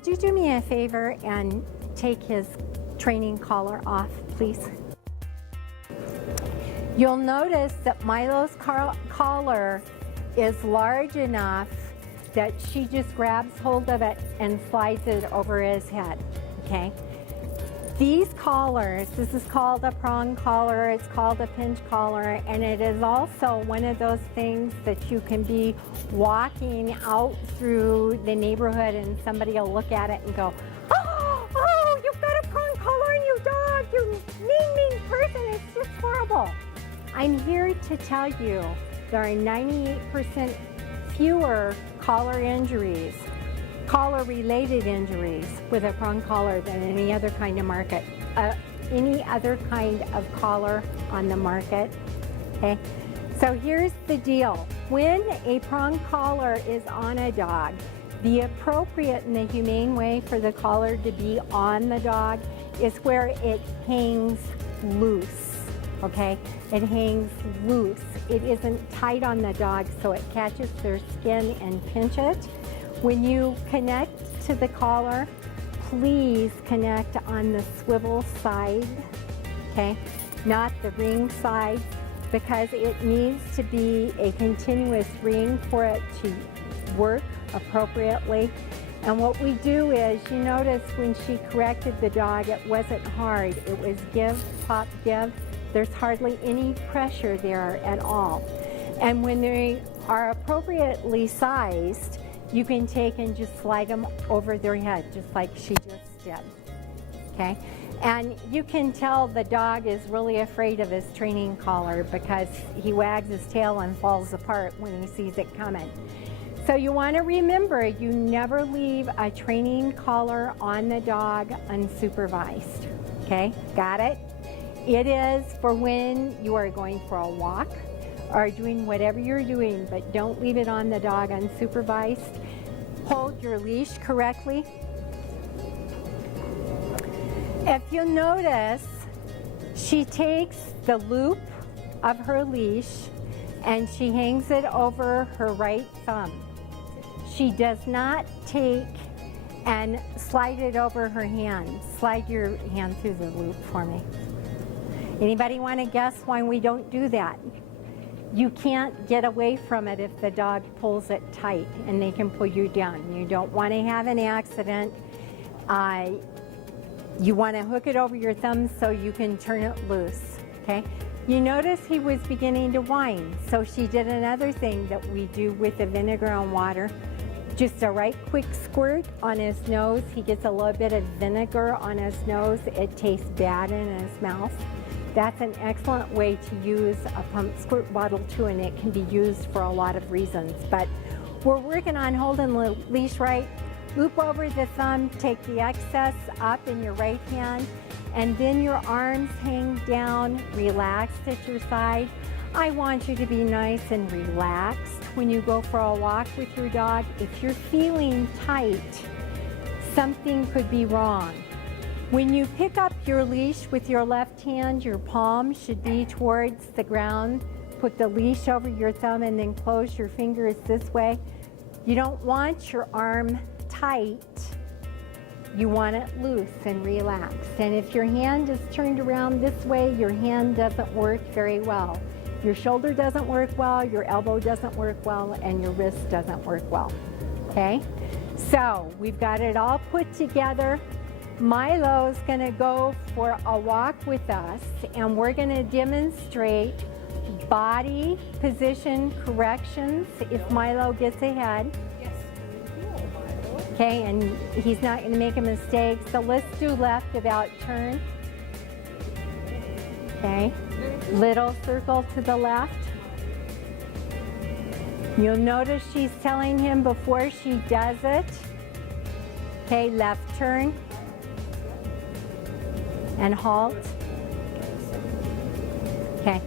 could you do me a favor and take his training collar off, please? You'll notice that Milo's collar is large enough that she just grabs hold of it and slides it over his head, okay? These collars, this is called a prong collar, it's called a pinch collar, and it is also one of those things that you can be walking out through the neighborhood and somebody will look at it and go, oh, you've got a prong collar on your dog, you mean person, it's just horrible. I'm here to tell you there are 98% fewer collar injuries, collar-related injuries with a prong collar than any other kind of market, any other kind of collar on the market, okay? So here's the deal. When a prong collar is on a dog, the appropriate and the humane way for the collar to be on the dog is where it hangs loose, okay? It hangs loose. It isn't tight on the dog so it catches their skin and pinch it. When you connect to the collar, please connect on the swivel side, okay? Not the ring side, because it needs to be a continuous ring for it to work appropriately. And what we do is, you notice when she corrected the dog, it wasn't hard. It was give, pop, give. There's hardly any pressure there at all. And when they are appropriately sized, you can take and just slide them over their head, just like she just did, okay? And you can tell the dog is really afraid of his training collar because he wags his tail and falls apart when he sees it coming. So you want to remember, you never leave a training collar on the dog unsupervised, okay? Got it? It is for when you are going for a walk or doing whatever you're doing, but don't leave it on the dog unsupervised. Hold your leash correctly. If you notice, she takes the loop of her leash and she hangs it over her right thumb. She does not take and slide it over her hand. Slide your hand through the loop for me. Anybody want to guess why we don't do that? You can't get away from it if the dog pulls it tight and they can pull you down. You don't want to have an accident. You want to hook it over your thumb so you can turn it loose, okay? You notice he was beginning to whine, so she did another thing that we do with the vinegar and water. Just a right quick squirt on his nose. He gets a little bit of vinegar on his nose. It tastes bad in his mouth. That's an excellent way to use a pump squirt bottle too, and it can be used for a lot of reasons. But we're working on holding the leash right. Loop over the thumb, take the excess up in your right hand, and then your arms hang down, relaxed at your side. I want you to be nice and relaxed when you go for a walk with your dog. If you're feeling tight, something could be wrong. When you pick up your leash with your left hand, your palm should be towards the ground. Put the leash over your thumb and then close your fingers this way. You don't want your arm tight. You want it loose and relaxed. And if your hand is turned around this way, your hand doesn't work very well. Your shoulder doesn't work well, your elbow doesn't work well, and your wrist doesn't work well, okay? So we've got it all put together. Milo's gonna go for a walk with us, and we're gonna demonstrate body position corrections if Milo gets ahead. Yes, Milo. Okay, and he's not gonna make a mistake. So let's do left about turn. Okay, little circle to the left. You'll notice she's telling him before she does it. Okay, left turn. And halt. Okay.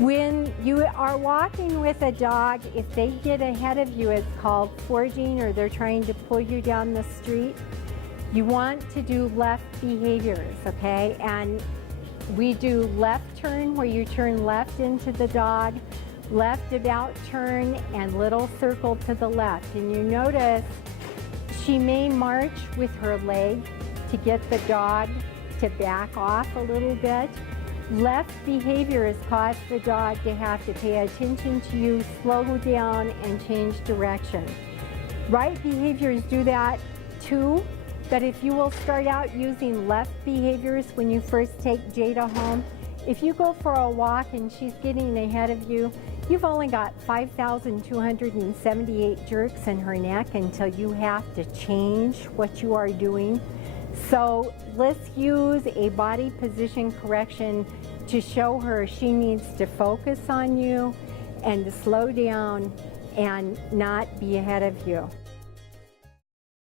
When you are walking with a dog, if they get ahead of you, it's called forging, or they're trying to pull you down the street. You want to do left behaviors, okay? And we do left turn, where you turn left into the dog, left about turn, and little circle to the left. And you notice She may march with her leg to get the dog to back off a little bit. Left behaviors cause the dog to have to pay attention to you, slow down, and change direction. Right behaviors do that too, but if you will start out using left behaviors when you first take Jada home, if you go for a walk and she's getting ahead of you, you've only got 5,278 jerks in her neck until you have to change what you are doing. So let's use a body position correction to show her she needs to focus on you and to slow down and not be ahead of you.